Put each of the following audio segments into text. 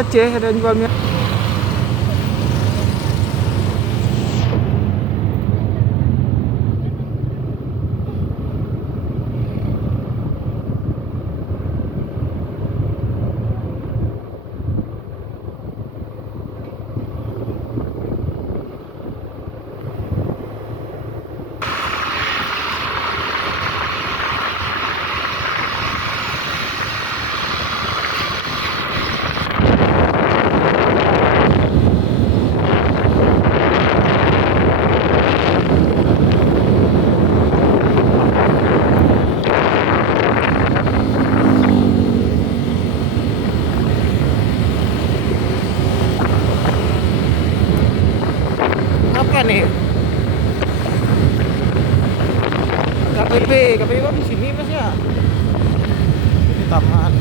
Aceh, ada yang jual mie. Apa nih? KPP, KPP di sini mas ya? Di taman.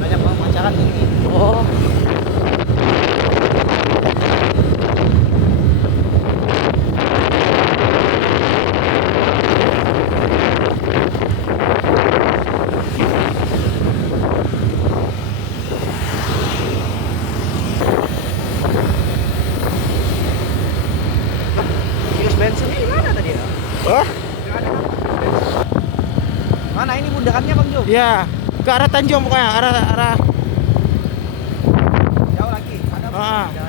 Banyak masyarakat ini. Oh, Kios bensin ini mana tadi ya? wah, Mana ini bundarannya Bang Jo? ya ke arah Tanjung pokoknya, arah Jauh lagi. Ada Ah. ada